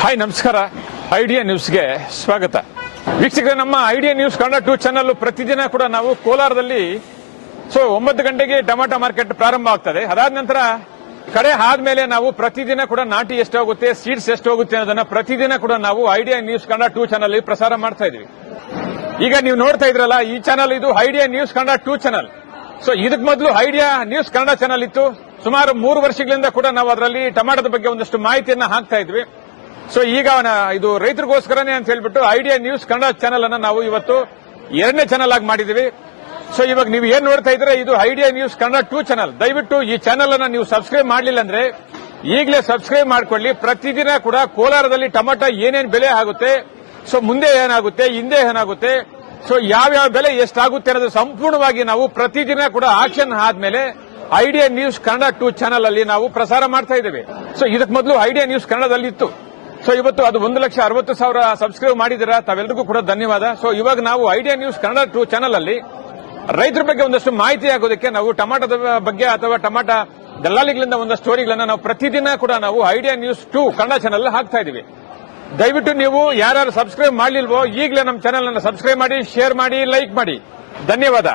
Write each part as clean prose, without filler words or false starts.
Hi ನಮಸ್ಕಾರ. Idea ನ್ಯೂಸ್ಗೆ ಸ್ವಾಗತ. ವೀಕ್ಷಕರೇ, ನಮ್ಮ ಐಡಿಯಾ ನ್ಯೂಸ್ ಕನ್ನಡ 2 ಚಾನಲ್ ಪ್ರತಿದಿನ ಕೂಡ ನಾವು ಕೋಲಾರದಲ್ಲಿ 9 ಗಂಟೆಗೆ ಟೊಮಾಟೊ ಮಾರ್ಕೆಟ್ ಪ್ರಾರಂಭ ಆಗ್ತದೆ. ಅದಾದ ನಂತರ ಕಡೆ ಆದ್ಮೇಲೆ ನಾವು ಪ್ರತಿದಿನ ಕೂಡ ನಾಟಿ ಎಷ್ಟು ಹೋಗುತ್ತೆ, ಸೀಡ್ಸ್ ಎಷ್ಟು ಹೋಗುತ್ತೆ ಅನ್ನೋದನ್ನ ಪ್ರತಿದಿನ ಕೂಡ ನಾವು ಐಡಿಯಾ ನ್ಯೂಸ್ ಕನ್ನಡ 2 ಚಾನಲ್ ಪ್ರಸಾರ ಮಾಡ್ತಾ ಇದೀವಿ. ಈಗ ನೀವು ನೋಡ್ತಾ ಇದ್ರಲ್ಲ, ಈ ಚಾನಲ್ ಇದು ಐಡಿಯಾ ನ್ಯೂಸ್ ಕನ್ನಡ 2 ಚಾನಲ್. ಇದಕ್ಕೆ ಮೊದಲು ಐಡಿಯಾ ನ್ಯೂಸ್ ಕನ್ನಡ ಚಾನಲ್ ಇತ್ತು. ಸುಮಾರು 3 ವರ್ಷಗಳಿಂದ ಕೂಡ ನಾವು ಅದರಲ್ಲಿ ಟೊಮಾಟೋದ ಬಗ್ಗೆ ಒಂದಷ್ಟು ಮಾಹಿತಿಯನ್ನ ಹಾಕ್ತಾ ಇದ್ವಿ. ಈಗ ಇದು ರೈತರಿಗೋಸ್ಕರನೇ ಅಂತ ಹೇಳ್ಬಿಟ್ಟು ಐಡಿಯಾ ನ್ಯೂಸ್ ಕನ್ನಡ ಚಾನಲ್ ಅನ್ನ ನಾವು ಇವತ್ತು 2ನೇ ಚಾನಲ್ ಆಗಿ ಮಾಡಿದೀವಿ. ಇವಾಗ ನೀವು ಏನ್ ನೋಡ್ತಾ ಇದ್ರೆ ಇದು ಐಡಿಯಾ ನ್ಯೂಸ್ ಕನ್ನಡ 2 ಚಾನಲ್. ದಯವಿಟ್ಟು ಈ ಚಾನಲ್ ಅನ್ನ ನೀವು ಸಬ್ಸ್ಕ್ರೈಬ್ ಮಾಡಲಿಲ್ಲ ಅಂದ್ರೆ ಈಗಲೇ ಸಬ್ಸ್ಕ್ರೈಬ್ ಮಾಡ್ಕೊಳ್ಳಿ. ಪ್ರತಿದಿನ ಕೂಡ ಕೋಲಾರದಲ್ಲಿ ಟೊಮಾಟೊ ಏನೇನು ಬೆಲೆ ಆಗುತ್ತೆ, ಮುಂದೆ ಏನಾಗುತ್ತೆ, ಹಿಂದೆ ಏನಾಗುತ್ತೆ, ಯಾವ್ಯಾವ ಬೆಲೆ ಎಷ್ಟಾಗುತ್ತೆ ಅನ್ನೋದು ಸಂಪೂರ್ಣವಾಗಿ ನಾವು ಪ್ರತಿದಿನ ಕೂಡ ಆಕ್ಷನ್ ಆದ್ಮೇಲೆ ಐಡಿಯಾ ನ್ಯೂಸ್ ಕನ್ನಡ 2 ಚಾನಲ್ ಅಲ್ಲಿ ನಾವು ಪ್ರಸಾರ ಮಾಡ್ತಾ ಇದ್ದೇವೆ. ಇದಕ್ಕೆ ಮೊದಲು ಐಡಿಯಾ ನ್ಯೂಸ್ ಕನ್ನಡದಲ್ಲಿ ಇತ್ತು. ಇವತ್ತು ಅದು 1,60,000 ಸಬ್ಸ್ಕ್ರೈಬ್ ಮಾಡಿದಿರಾ, ತಾವೆಲ್ಲರಿಗೂ ಕೂಡ ಧನ್ಯವಾದ. ಇವಾಗ ನಾವು ಐಡಿಯಾ ನ್ಯೂಸ್ ಕನ್ನಡ 2 ಚಾನಲ್ ಅಲ್ಲಿ ರೈತರ ಬಗ್ಗೆ ಒಂದಷ್ಟು ಮಾಹಿತಿ ಆಗೋದಕ್ಕೆ ನಾವು ಟೊಮಾಟೋದ ಬಗ್ಗೆ ಅಥವಾ ಟೊಮಾಟೊ ದಲ್ಲಾಳಿಗಳಿಂದ ಒಂದಷ್ಟು ಸ್ಟೋರಿಗಳನ್ನ ನಾವು ಪ್ರತಿದಿನ ಕೂಡ ನಾವು ಐಡಿಯಾ ನ್ಯೂಸ್ 2 ಕನ್ನಡ ಚಾನಲ್ ಹಾಕ್ತಾ ಇದೀವಿ. ದಯವಿಟ್ಟು ನೀವು ಯಾರು ಸಬ್ಸ್ಕ್ರೈಬ್ ಮಾಡಲಿಲ್ವೋ ಈಗಲೇ ನಮ್ಮ ಚಾನಲ್ ಅನ್ನು ಸಬ್ಸ್ಕ್ರೈಬ್ ಮಾಡಿ, ಶೇರ್ ಮಾಡಿ, ಲೈಕ್ ಮಾಡಿ. ಧನ್ಯವಾದ.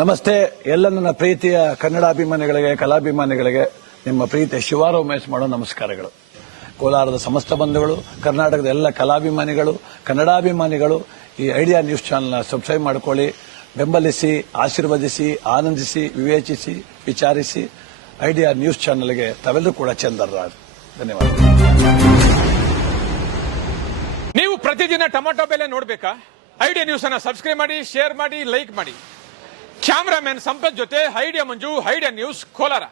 ನಮಸ್ತೆ ಎಲ್ಲ ನನ್ನ ಪ್ರೀತಿಯ ಕನ್ನಡಾಭಿಮಾನಿಗಳಿಗೆ, ಕಲಾಭಿಮಾನಿಗಳಿಗೆ ನಿಮ್ಮ ಪ್ರೀತಿಯ ಶಿವಾರ ಉಮೇಶ್ ಮಾಡೋ ನಮಸ್ಕಾರಗಳು. ಕೋಲಾರದ ಸಮಸ್ತ ಬಂಧುಗಳು, ಕರ್ನಾಟಕದ ಎಲ್ಲ ಕಲಾಭಿಮಾನಿಗಳು, ಕನ್ನಡಾಭಿಮಾನಿಗಳು ಈ ಐಡಿಯಾ ನ್ಯೂಸ್ ಚಾನೆಲ್ನ ಸಬ್ಸ್ಕ್ರೈಬ್ ಮಾಡಿಕೊಳ್ಳಿ, ಬೆಂಬಲಿಸಿ, ಆಶೀರ್ವದಿಸಿ, ಆನಂದಿಸಿ, ವಿವೇಚಿಸಿ, ವಿಚಾರಿಸಿ. ಐಡಿಯಾ ನ್ಯೂಸ್ ಚಾನೆಲ್ಗೆ ತಾವೆಲ್ಲರೂ ಕೂಡ ಚಂದರ್ರಾಜ್. ಧನ್ಯವಾದ. ನೀವು ಪ್ರತಿದಿನ ಟೊಮಾಟೊ ಬೆಲೆ ನೋಡಬೇಕಾ? ಐಡಿಯಾ ನ್ಯೂಸ್ ಅನ್ನ ಸಬ್ಸ್ಕ್ರೈಬ್ ಮಾಡಿ, ಶೇರ್ ಮಾಡಿ, ಲೈಕ್ ಮಾಡಿ. ಕ್ಯಾಮರಾಮನ್ ಸಂಪತ್ ಜೊತೆ ಐಡಿಯಾ ಮಂಜು, ಐಡಿಯಾ ನ್ಯೂಸ್ ಕೋಲಾರ.